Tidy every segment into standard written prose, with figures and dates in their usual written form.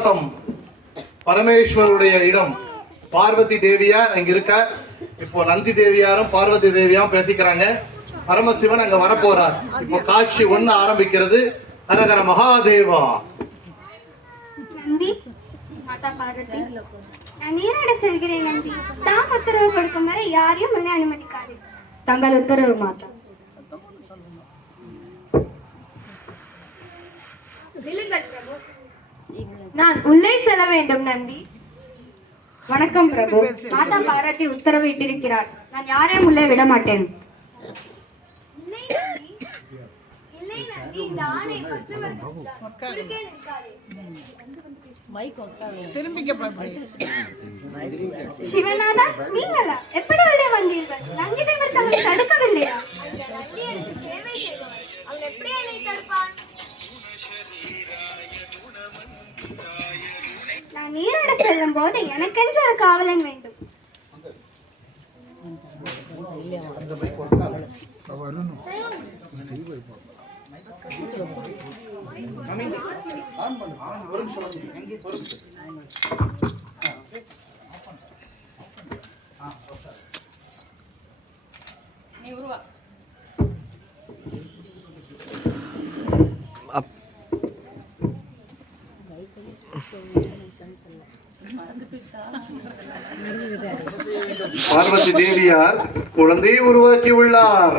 கைலாசம் பரமேஸ்வருடைய இடம். பார்வதி தேவியார் அங்க இருக்க. இப்போ நந்தி தேவியாரும் பார்வதி தேவியாரும் பேசிக்கிறாங்க. பரமசிவன் அங்க வரப்போறார். இப்போ காட்சி 1 ஆரம்பிக்கிறது. ஹரஹர மகாதேவா. நந்தி, மாதா பார்வதி, நான் நீராட செல்கிறேன் நந்தி. தாம் உத்தரவு கொடுக்கும் வரை யாரையும் உள்ளே அனுமதிக்காது. தங்கள் உத்தரவு மாதா. நான் உள்ளே செல்ல வேண்டும் நந்தி. வணக்கம் பிரபு. மாதா பார்வதி உத்தரவு இட்டிருக்கிறார். நான் யாரையும் உள்ளே விட மாட்டேன். சிவநாதா, நீங்களா எப்படி உள்ளே வந்தீர்கள்? நந்தி தேவர் தங்களை தடுக்கவில்லையா? சேவை செய்வார், அவன் எப்படி என்னை தடுப்பான்? நான் நீராட செல்லும் போது எனக்கென்று ஒரு காவலன் வேண்டும். பார்வதி தேவியார் குழந்தையை உருவாக்கி உள்ளார்.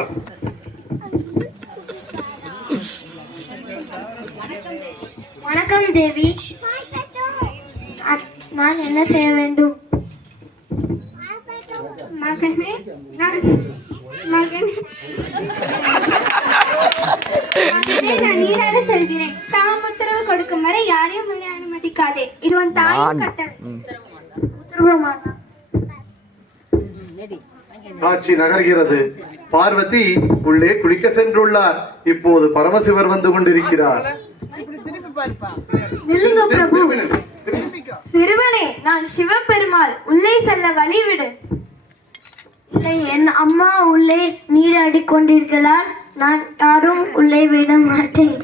வணக்கம் தேவி. நான் என்ன செய்ய வேண்டும்? மகனே, நான் நீராட செல்கிறேன். தாம் உத்தரவு கொடுக்கும் வரை யாரையும் உள்ளே அனுமதிக்காதே. இது உன் தாயின் கட்டளை. காட்சி நகர்கிறது. பார்வதி உள்ளே குளிக்க சென்றுள்ளார். இப்போது பரமசிவர் வந்து கொண்டிருக்கிறார். நில்லுங்க பிரபு. சிறுவனே, நான் சிவபெருமாள். உள்ளே செல்ல வழிவிடு. இல்லை, என் அம்மா உள்ளே நீராடி கொண்டிருக்கிறார். நான் யாரும் உள்ளே விட மாட்டேன்.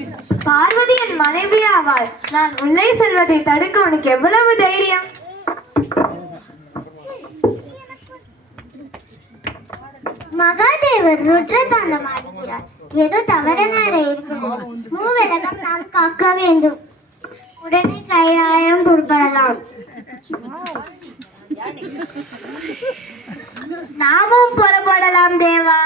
பார்வதி என் மனைவி ஆவாள். நான் உள்ளே செல்வதை தடுக்க உனக்கு எவ்வளவு தைரியம்? மகாதேவர் ருத்ரதாண்டம் ஆடுகிறார். ஏதோ தவறான இருக்கிறது. மூவிலகம் நாம் காக்க வேண்டும். உடனே கைலாயம் புறப்படலாம். நாமும் புறப்படலாம் தேவா.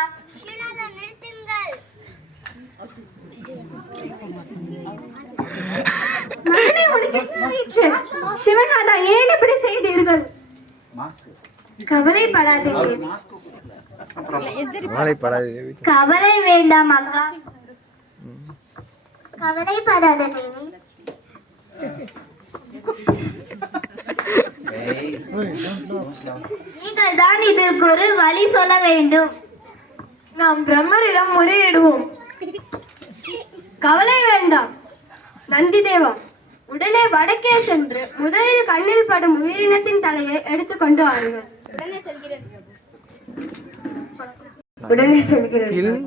மகனே, உனக்கு என்ன ஆயிற்று? சிவநாதா, ஏன் இப்படி செய்தீர்கள்? கவலைப்படாதே தேவி. கவலை வேண்டாம் அக்கா. கவலைப்படாத தேவி. நீங்கள் தான் இதற்கு ஒரு வழி சொல்ல வேண்டும். நாம் பிரம்மரிடம் முறையிடுவோம். கவலை வேண்டாம் நந்தி தேவா. உடனே வடக்கே சென்று முதலில் கண்ணில் படும் உயிரினத்தின் தலையை எடுத்துக்கொண்டு வாருங்கள். உடனே செல்கிறேன்.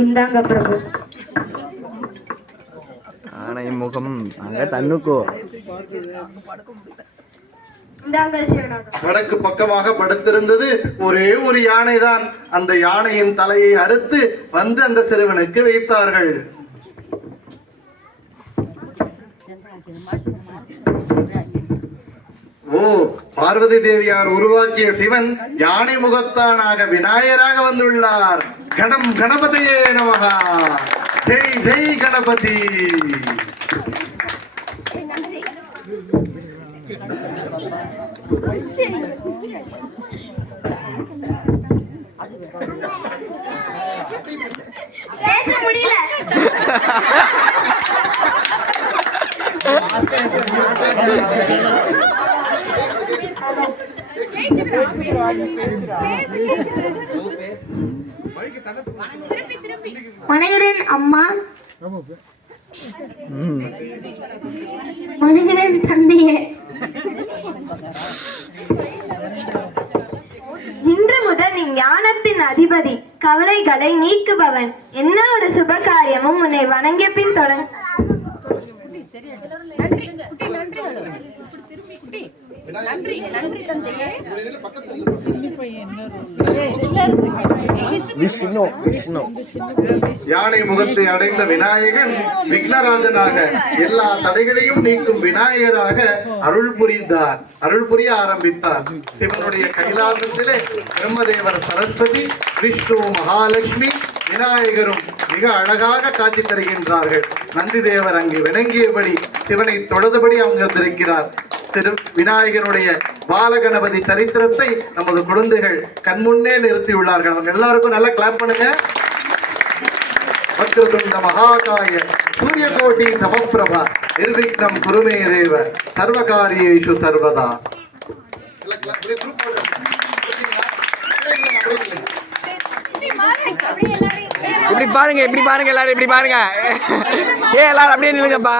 இந்தாங்க பிரபு. ஆனை முகம் அங்க தன்னுக்கோ. வடக்கு பக்கமாக படுத்திருந்தது ஒரே ஒரு யானை தான். அந்த யானையின் தலையை அறுத்து வந்து அந்த சிறுவனுக்கு வைத்தார்கள். ஓ, பார்வதி தேவியார் உருவாக்கிய சிவன் யானை முகத்தானாக விநாயகராக வந்துள்ளார். கணம் கணபதியே நமகா. ஜெய் ஜெய் கணபதி. பேச முடியல. வணங்குடன் அம்மா. வணங்குடன் தந்தையே. வானத்தின் அதிபதி, கவலைகளை நீக்குபவன், என்ன ஒரு சுப காரியமும் உன்னை வணங்கிய பின் தொடங்க. யானை முகத்தை அடைந்த விநாயகன் விக்னராஜனாக எல்லா தடைகளையும் நீக்கும் விநாயகராக அருள் புரிந்தார், அருள் புரிய ஆரம்பித்தார். சிவனுடைய கைலாசத்திலே பிரம்மதேவர், சரஸ்வதி, விஷ்ணு, மகாலட்சுமி, விநாயகரும் மிக அழகாக காட்சி தருகின்றார்கள். நந்தி தேவர் அங்கு விளங்கியபடி சிவனை தொழுதபடி அமர்ந்திருக்கிறார். திரு விநாயகனுடைய பாலகணபதி சரித்திரத்தை நமது குழந்தைகள் கண்முன்னே நிறுத்தியுள்ளார்கள். அவங்க எல்லாருக்கும் நல்லா கிளாப் பண்ணுங்க. வக்ரதுண்ட மகாகாய சூரியகோட்டி தமப்பிரபா நிர்விக்னம் குருமே தேவ சர்வகாரியேஷு சர்வதா. இப்படி பாருங்க எல்லாரும் இப்படி பாருங்க. எல்லாரும் அப்படியே நில்லுங்கப்பா.